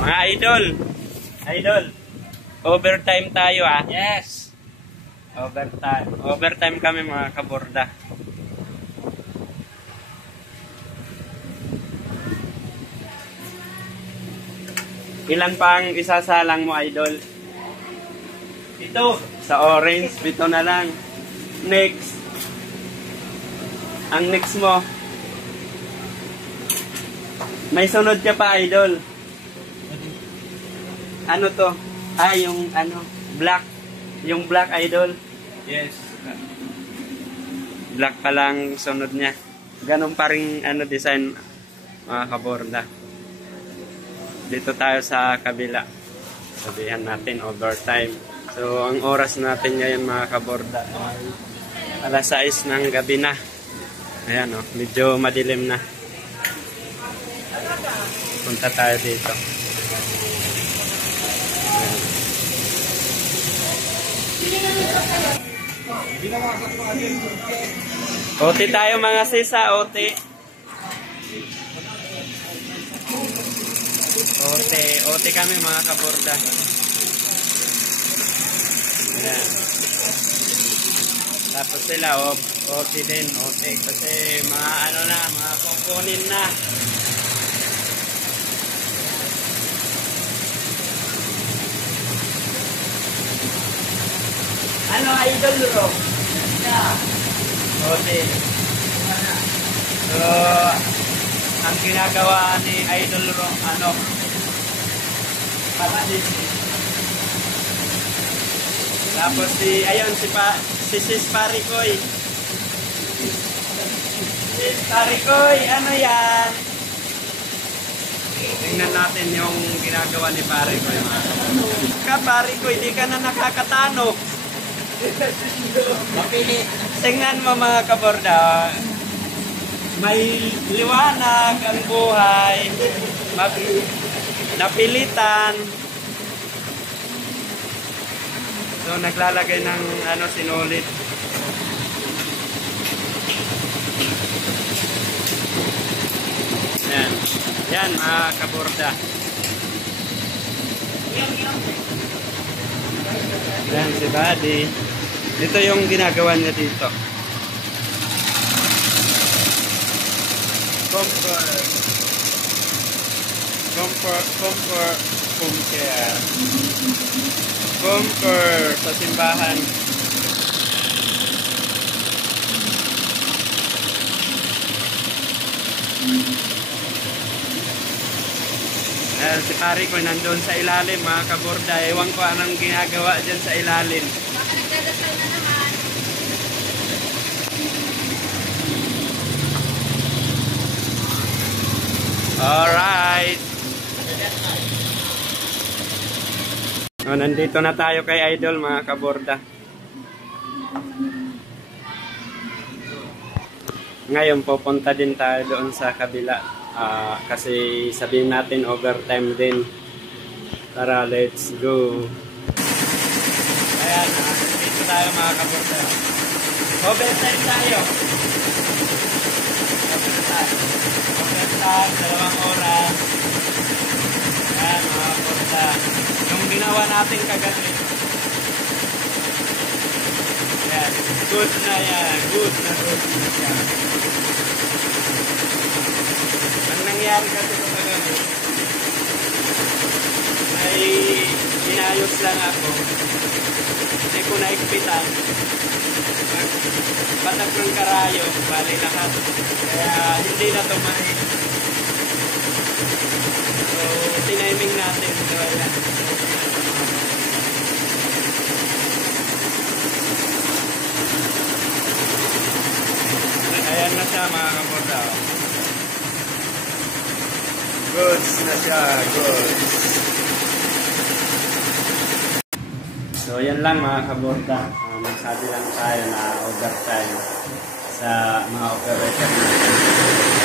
Mga idol. Idol. Overtime tayo ah. Yes. Overtime. Overtime kami mga kaborda. Ilan pa ang isasalang mo, idol? Ito. Sa orange, 7 na lang. Next. Ang next mo. May sunod ka pa, idol. Ano to? Ah, yung ano, black. Yung black, idol. Yes. Black pa lang sunod niya. Ganun pa rin ano, design, mga kaborda. Dito tayo sa kabila. Sabihan natin overtime. So, ang oras natin ngayon mga kaborda ay alas 6 ng gabi na. Ayan o, medyo madilim na. Punta tayo dito. Ote tayo mga sisa, ote. Ote kami mga kaborda. Ayan. Tapos sila, ote din, ote. Kasi mga ano na, mga kukunin na. Ano, idol ro? Yeah. Ote. So, ang ginagawa ni idol ro, ano, patalis. Tapos ayun, si Sis Parikoy. Sis Parikoy, ano yan? Tingnan natin yung ginagawa ni Parikoy. Parikoy, di ka na nakakatano. Mapili. Tingnan mo mga kaborda. May liwanag ang buhay. Napilitan. So, naglalagay ng ano, sinulit. Yan. Yan, mga kaborda. Yan, si Buddy. Ito yung ginagawa niya dito. Comfort sa simbahan. Ayan, si pare ko nandun sa ilalim mga kaborda. Ewan ko anong ginagawa dyan sa ilalim. Nagdadasal na naman. Alright. So, nandito na tayo kay idol mga kaborda. Ngayon pupunta din tayo doon sa kabila. Kasi sabihin natin overtime din. Tara, let's go. Ayan, dito tayo mga kaborda. Overtime tayo. Overtime, 2 oras. Ayan mga kaborda. Yung ginawa natin kagabi. Ayan, good na yan. Good na siya. Ang nangyari kasi ito kagabi, may inayos lang ako. Hindi ko naigpitan. Patag ng karayo, bali lahat. Kaya hindi na tumahin. So, tiniming natin. So, ayan. Ayan na siya mga kaborda. Goods na siya, goods. So, yan lang mga kaborda. Magsabi lang tayo na overtime sa mga operator natin.